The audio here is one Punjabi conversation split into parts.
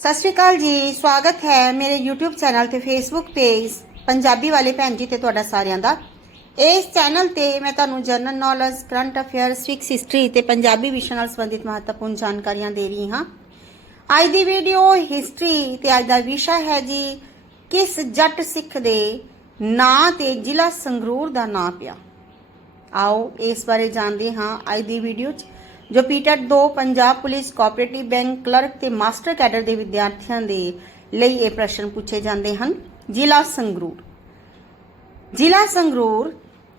ਸਤਿ ਸ਼੍ਰੀ ਅਕਾਲ ਜੀ, ਸਵਾਗਤ ਹੈ ਮੇਰੇ YouTube ਚੈਨਲ ਤੇ Facebook ਪੇਜ ਪੰਜਾਬੀ ਵਾਲੇ ਭੈਣ ਜੀ ਤੇ ਤੁਹਾਡਾ ਸਾਰਿਆਂ ਦਾ। ਇਸ ਚੈਨਲ ਤੇ ਮੈਂ ਤੁਹਾਨੂੰ general knowledge current affairs fix history ਤੇ ਪੰਜਾਬੀ ਵਿਸ਼ੇ ਨਾਲ ਸੰਬੰਧਿਤ ਮਹੱਤਵਪੂਰਨ ਜਾਣਕਾਰੀਆਂ ਦੇ ਰਹੀ ਹਾਂ। ਅੱਜ ਦੀ ਵੀਡੀਓ ਹਿਸਟਰੀ ਤੇ ਅੱਜ ਦਾ ਵਿਸ਼ਾ ਹੈ ਜੀ, ਕਿਸ ਜੱਟ ਸਿੱਖ ਦੇ ਨਾਂ ਤੇ ਜ਼ਿਲ੍ਹਾ ਸੰਗਰੂਰ ਦਾ ਨਾਂ ਪਿਆ। ਆਓ ਇਸ ਬਾਰੇ ਜਾਣਦੇ ਹਾਂ ਅੱਜ ਦੀ ਵੀਡੀਓ 'ਚ। ਜੋ ਪੀਟਰ 2 Punjab police cooperative bank clerk ਤੇ ਮਾਸਟਰ ਕੈਡਰ ਦੇ ਵਿਦਿਆਰਥੀਆਂ ਦੇ ਲਈ ਇਹ ਪ੍ਰਸ਼ਨ ਪੁੱਛੇ ਜਾਂਦੇ ਹਨ। ਜ਼ਿਲ੍ਹਾ ਸੰਗਰੂਰ। ਜ਼ਿਲ੍ਹਾ ਸੰਗਰੂਰ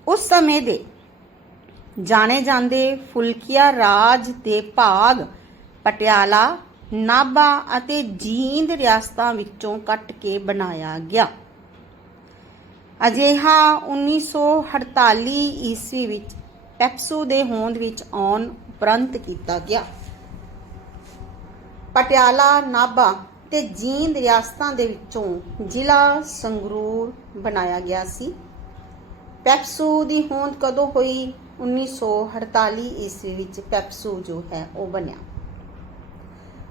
ਉਸ ਸਮੇਂ ਦੇ ਜਾਣੇ ਜਾਂਦੇ ਫੁਲਕੀਆ ਰਾਜ ਦੇ ਭਾਗ, ਪਟਿਆਲਾ, ਨਾਭਾ ਅਤੇ ਜੀਂਦ ਰਿਆਸਤਾਂ ਵਿੱਚੋਂ ਕੱਟ ਕੇ ਬਣਾਇਆ ਗਿਆ। ਅਜਿਹਾ 1948 ਈਸਵੀ ਵਿੱਚ ਪੈਪਸੂ ਦੇ ਹੋਂਦ ਵਿੱਚ ਆਉਣ ਉਪਰੰਤ ਕੀਤਾ ਗਿਆ। ਪਟਿਆਲਾ, ਨਾਭਾ ਤੇ ਜੀਂਦ ਰਿਆਸਤਾਂ ਦੇ ਵਿੱਚੋਂ ਜ਼ਿਲ੍ਹਾ ਸੰਗਰੂਰ ਬਣਾਇਆ ਗਿਆ ਸੀ। ਪੈਪਸੂ ਦੀ ਹੋਂਦ ਕਦੋਂ ਹੋਈ? 1948 ਈਸਵੀ ਵਿੱਚ ਪੈਪਸੂ ਜੋ ਹੈ ਉਹ ਬਣਿਆ।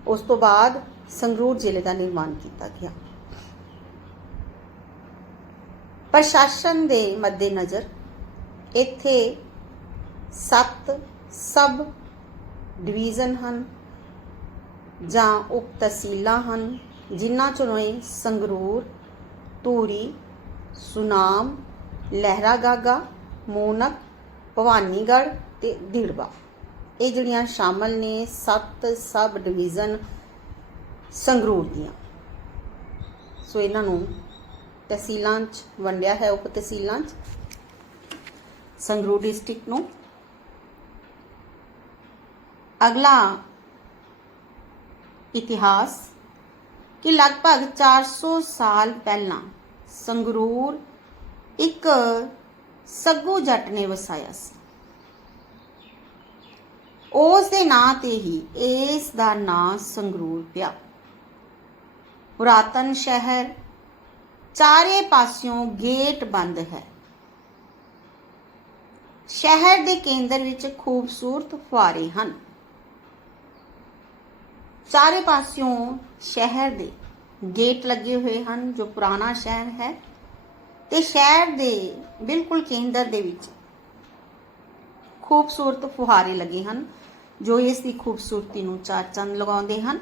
ਉਸ ਤੋਂ ਬਾਅਦ ਸੰਗਰੂਰ ਜ਼ਿਲ੍ਹੇ ਦਾ ਨਿਰਮਾਣ ਕੀਤਾ ਗਿਆ। ਪ੍ਰਸ਼ਾਸਨ ਦੇ ਮੱਦੇਨਜ਼ਰ ਇੱਥੇ ਸੱਤ ਸਬ ਡਿਵੀਜ਼ਨ ਹਨ ਜਾਂ ਉਪ ਤਹਿਸੀਲਾਂ ਹਨ, ਜਿਨ੍ਹਾਂ ਚੋਂ ਇਹ ਸੰਗਰੂਰ, ਧੂਰੀ, ਸੁਨਾਮ, ਲਹਿਰਾਗਾਗਾ, ਮੋਨਕ, ਭਵਾਨੀਗੜ੍ਹ ਤੇ ਦਿੜਬਾ ਇਹ ਜਿਹੜੀਆਂ ਸ਼ਾਮਲ ਨੇ ਸੱਤ ਸਬ ਡਿਵੀਜ਼ਨ ਸੰਗਰੂਰ ਦੀਆਂ। ਸੋ ਇਹਨਾਂ ਨੂੰ ਤਹਿਸੀਲਾਂ 'ਚ ਵੰਡਿਆ ਹੈ, ਉਪ ਤਹਿਸੀਲਾਂ 'ਚ। ਸੰਗਰੂਰ ਡਿਸਟ੍ਰਿਕਟ ਨੂੰ ਅਗਲਾ ਇਤਿਹਾਸ ਕਿ ਲਗਭਗ 400 ਸਾਲ ਪਹਿਲਾਂ ਸੰਗਰੂਰ ਇੱਕ ਸੱਗੂ ਜੱਟ ਨੇ ਵਸਾਇਆ ਸੀ। ਉਸ ਦੇ ਨਾਂ ਤੇ ਹੀ ਇਸ ਦਾ ਨਾਂ ਸੰਗਰੂਰ ਪਿਆ। ਪੁਰਾਤਨ ਸ਼ਹਿਰ ਚਾਰੇ ਪਾਸਿਓਂ ਗੇਟ ਬੰਦ ਹੈ। ਸ਼ਹਿਰ ਦੇ ਕੇਂਦਰ ਵਿੱਚ ਖੂਬਸੂਰਤ ਫੁਆਰੇ ਹਨ। ਚਾਰੇ ਪਾਸਿਓਂ ਸ਼ਹਿਰ ਦੇ ਗੇਟ ਲੱਗੇ ਹੋਏ ਹਨ, ਜੋ ਪੁਰਾਣਾ ਸ਼ਹਿਰ ਹੈ ਤੇ ਸ਼ਹਿਰ ਦੇ ਬਿਲਕੁਲ ਕੇਂਦਰ ਦੇ ਵਿੱਚ ਖੂਬਸੂਰਤ ਫੁਹਾਰੇ ਲੱਗੇ ਹਨ, ਜੋ ਇਸ ਦੀ ਖੂਬਸੂਰਤੀ ਨੂੰ ਚਾਰ ਚੰਦ ਲਗਾਉਂਦੇ ਹਨ।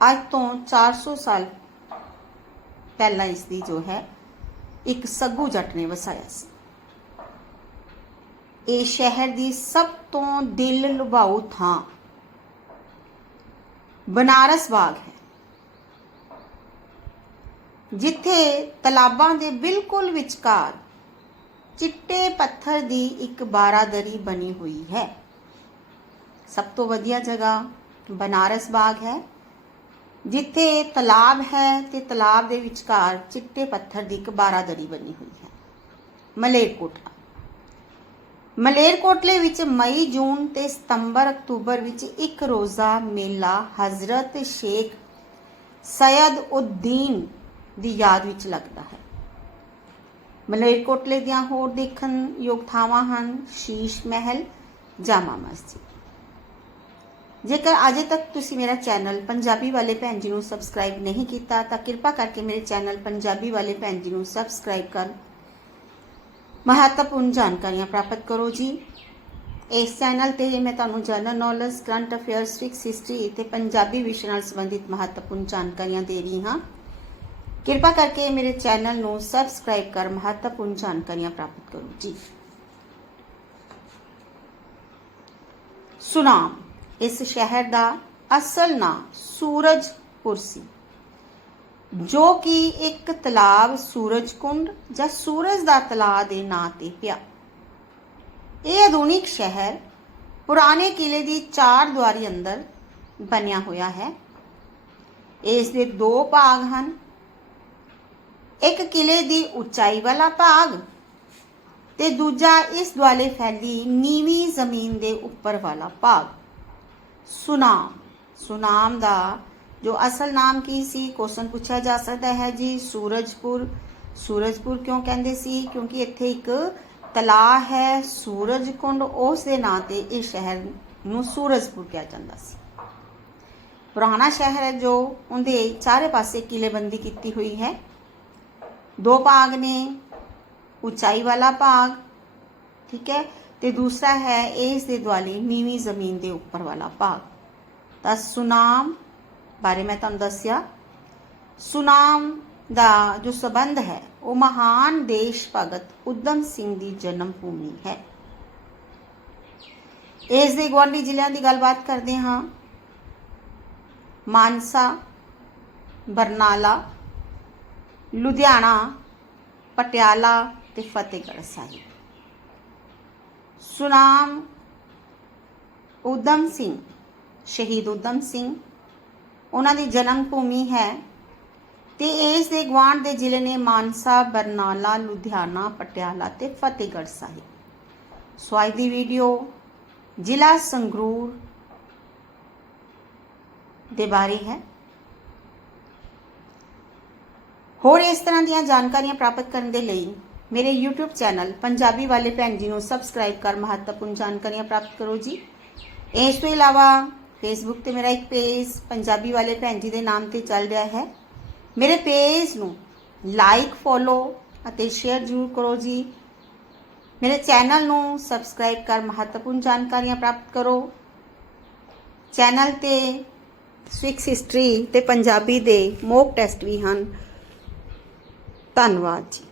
ਅੱਜ ਤੋਂ 400 ਸਾਲ ਪਹਿਲਾਂ ਇਸ ਦੀ ਜੋ ਹੈ, ਇੱਕ ਸੱਗੂ ਜੱਟ ਨੇ ਵਸਾਇਆ ਸੀ। ਇਹ ਸ਼ਹਿਰ ਦੀ ਸਭ ਤੋਂ ਦਿਲ ਲੁਭਾਊ ਥਾਂ ਬਨਾਰਸ ਬਾਗ ਹੈ। ਜਿੱਥੇ ਤਲਾਬਾਂ ਦੇ ਬਿਲਕੁਲ ਵਿਚਕਾਰ ਚਿੱਟੇ ਪੱਥਰ ਦੀ ਇੱਕ ਬਾਰਾਦਰੀ ਬਣੀ ਹੋਈ ਹੈ। ਸਭ ਤੋਂ ਵਧੀਆ ਜਗ੍ਹਾ ਬਨਾਰਸ ਬਾਗ ਹੈ। ਜਿੱਥੇ ਤਲਾਬ ਹੈ ਤੇ ਤਲਾਬ ਦੇ ਵਿਚਕਾਰ ਚਿੱਟੇ ਪੱਥਰ ਦੀ ਇੱਕ ਬਾਰਾਦਰੀ ਬਣੀ ਹੋਈ ਹੈ। ਮਲੇਰਕੋਟਲਾ। ਮਲੇਰਕੋਟਲੇ ਵਿੱਚ ਮਈ, ਜੂਨ ਤੇ ਸਤੰਬਰ, ਅਕਤੂਬਰ ਵਿੱਚ ਇੱਕ ਰੋਜ਼ਾ ਮੇਲਾ ਹਜ਼ਰਤ ਸ਼ੇਖ ਸੈਦ ਉਦੀਨ ਦੀ ਯਾਦ ਵਿੱਚ ਲੱਗਦਾ ਹੈ। ਮਲੇਰਕੋਟਲੇ ਦੀਆਂ ਹੋਰ ਦੇਖਣ ਯੋਗ ਥਾਵਾਂ ਹਨ ਸ਼ੀਸ਼ ਮਹਿਲ, ਜਾਮਾ ਮਸਜਿਦ। ਜੇਕਰ ਅਜੇ ਤੱਕ ਤੁਸੀਂ ਮੇਰਾ ਚੈਨਲ ਪੰਜਾਬੀ ਵਾਲੇ ਭੈਣ ਜੀ ਨੂੰ ਸਬਸਕ੍ਰਾਈਬ ਨਹੀਂ ਕੀਤਾ, ਤਾਂ ਕਿਰਪਾ ਕਰਕੇ ਮੇਰੇ ਚੈਨਲ ਪੰਜਾਬੀ ਵਾਲੇ ਭੈਣ ਜੀ ਨੂੰ ਸਬਸਕ੍ਰਾਈਬ ਕਰ ਮਹੱਤਵਪੂਰਨ ਜਾਣਕਾਰੀਆਂ ਪ੍ਰਾਪਤ ਕਰੋ ਜੀ। ਇਸ ਚੈਨਲ ਤੇ ਮੈਂ ਤੁਹਾਨੂੰ general knowledge, current affairs, fix history ਤੇ ਪੰਜਾਬੀ ਵਿਸ਼ੇ ਨਾਲ ਸੰਬੰਧਿਤ ਮਹੱਤਵਪੂਰਨ ਜਾਣਕਾਰੀਆਂ ਦੇ ਰਹੀ ਹਾਂ। ਕਿਰਪਾ ਕਰਕੇ ਮੇਰੇ ਚੈਨਲ ਨੂੰ ਸਬਸਕ੍ਰਾਈਬ ਕਰ ਮਹੱਤਵਪੂਰਨ ਜਾਣਕਾਰੀਆਂ ਪ੍ਰਾਪਤ ਕਰੋ ਜੀ। ਸੁਨਾਮ, ਇਸ ਸ਼ਹਿਰ ਦਾ ਅਸਲ ਨਾਂ ਸੂਰਜਪੁਰ ਸੀ। ਜੋ ਕਿ ਇੱਕ ਤਲਾਬ ਸੂਰਜਕੁੰਡ ਜਾਂ ਸੂਰਜ ਦਾ ਤਲਾਅ ਦੇ ਨਾਂ ਤੇ ਪਿਆ। ਇਹ ਆਧੁਨਿਕ ਸ਼ਹਿਰ ਪੁਰਾਣੇ ਕਿਲੇ ਦੀ ਚਾਰ ਦੁਆਰੀ ਅੰਦਰ ਬਣਿਆ ਹੋਇਆ ਹੈ। ਇਸ ਦੇ ਦੋ ਭਾਗ ਹਨ। ਇੱਕ ਕਿਲੇ ਦੀ ਉਚਾਈ ਵਾਲਾ ਭਾਗ ਤੇ ਦੂਜਾ ਇਸ ਦੁਆਲੇ ਫੈਲੀ ਨੀਵੀਂ ਜ਼ਮੀਨ ਦੇ ਉੱਪਰ ਵਾਲਾ ਭਾਗ। ਸੁਨਾਮ। ਸੁਨਾਮ ਦਾ ਜੋ ਅਸਲ ਨਾਮ ਕੀ ਸੀ ਕੁਐਸਚਨ ਪੁੱਛਿਆ ਜਾ ਸਕਦਾ ਹੈ ਜੀ। ਸੂਰਜਪੁਰ ਸੂਰਜਪੁਰ ਕਿਉਂ ਕਹਿੰਦੇ ਸੀ? ਕਿਉਂਕਿ ਇੱਥੇ ਇੱਕ ਤਲਾ ਹੈ, ਸੂਰਜਕੁੰਡ ਉਸ ਦੇ ਨਾਂ ਤੇ ਇਹ ਸ਼ਹਿਰ ਨੂੰ ਸੂਰਜਪੁਰ ਕਿਹਾ ਜਾਂਦਾ ਸੀ। ਪੁਰਾਣਾ ਸ਼ਹਿਰ ਹੈ ਜੋ ਉਹਦੇ ਚਾਰੇ ਪਾਸੇ ਕਿਲੇਬੰਦੀ ਕੀਤੀ ਹੋਈ ਹੈ। ਦੋ ਭਾਗ ਨੇ, ਉਚਾਈ ਵਾਲਾ ਭਾਗ, ਠੀਕ ਹੈ, ਤੇ ਦੂਸਰਾ ਹੈ ਇਸ ਦੇ ਦੁਆਲੇ ਨੀਵੀਂ ਜ਼ਮੀਨ ਦੇ ਉੱਪਰ ਵਾਲਾ ਭਾਗ। ਤਾਂ ਸੁਨਾਮ ਬਾਰੇ ਮੈਂ ਤੁਹਾਨੂੰ ਦੱਸਿਆ। ਸੁਨਾਮ ਦਾ ਜੋ ਸਬੰਧ ਹੈ, ਉਹ ਮਹਾਨ ਦੇਸ਼ ਭਗਤ ਉਦਮ ਸਿੰਘ ਦੀ ਜਨਮ ਭੂਮੀ ਹੈ। ਇਸ ਦੇ ਗੁਆਂਢੀ ਜ਼ਿਲ੍ਹਿਆਂ ਦੀ ਗੱਲਬਾਤ ਕਰਦੇ ਹਾਂ। ਮਾਨਸਾ, ਬਰਨਾਲਾ, ਲੁਧਿਆਣਾ, ਪਟਿਆਲਾ ਤੇ ਫਤਿਹਗੜ੍ਹ ਸਾਹਿਬ। ਸੁਨਾਮ ਉਦਮ ਸਿੰਘ, ਸ਼ਹੀਦ ਉਦਮ ਸਿੰਘ ਉਹਨਾਂ ਦੀ ਜਨਮ ਭੂਮੀ ਹੈ। ਤੇ ਇਸ ਦੇ ਗਵਾਂਢ ਦੇ ਜ਼ਿਲ੍ਹੇ ਨੇ ਮਾਨਸਾ, ਬਰਨਾਲਾ, ਲੁਧਿਆਣਾ, ਪਟਿਆਲਾ ਤੇ ਫਤਿਹਗੜ੍ਹ ਸਾਹਿਬ। ਸੋ ਅੱਜ ਦੀ ਵੀਡੀਓ ਜ਼ਿਲ੍ਹਾ ਸੰਗਰੂਰ ਦੇ ਬਾਰੇ ਹੈ। ਹੋਰ ਇਸ ਤਰ੍ਹਾਂ ਦੀਆਂ ਜਾਣਕਾਰੀਆਂ ਪ੍ਰਾਪਤ ਕਰਨ ਦੇ ਲਈ ਮੇਰੇ YouTube ਚੈਨਲ ਪੰਜਾਬੀ ਵਾਲੇ ਭੈਣ ਜੀ ਨੂੰ ਸਬਸਕ੍ਰਾਈਬ ਕਰ ਮਹੱਤਵਪੂਰਨ ਜਾਣਕਾਰੀਆਂ ਪ੍ਰਾਪਤ ਕਰੋ ਜੀ। ਇਸ ਤੋਂ ਇਲਾਵਾ ਫੇਸਬੁੱਕ ਤੇ ਮੇਰਾ ਇੱਕ ਪੇਜ ਪੰਜਾਬੀ ਵਾਲੇ ਭੈਣ ਜੀ ਦੇ ਨਾਮ ਤੇ ਚੱਲ ਰਿਹਾ ਹੈ। ਮੇਰੇ ਪੇਜ ਨੂੰ ਲਾਈਕ ਫੋਲੋ ਅਤੇ ਸ਼ੇਅਰ ਜ਼ਰੂਰ ਕਰੋ ਜੀ। ਮੇਰੇ ਚੈਨਲ ਨੂੰ ਸਬਸਕ੍ਰਾਈਬ ਕਰ ਮਹੱਤਵਪੂਰਨ ਜਾਣਕਾਰੀਆਂ ਪ੍ਰਾਪਤ ਕਰੋ। ਚੈਨਲ ਤੇ ਸਵਿਕਸ ਹਿਸਟਰੀ ਤੇ ਪੰਜਾਬੀ ਦੇ ਮੋਕ ਟੈਸਟ ਵੀ ਹਨ। ਧੰਨਵਾਦ ਜੀ।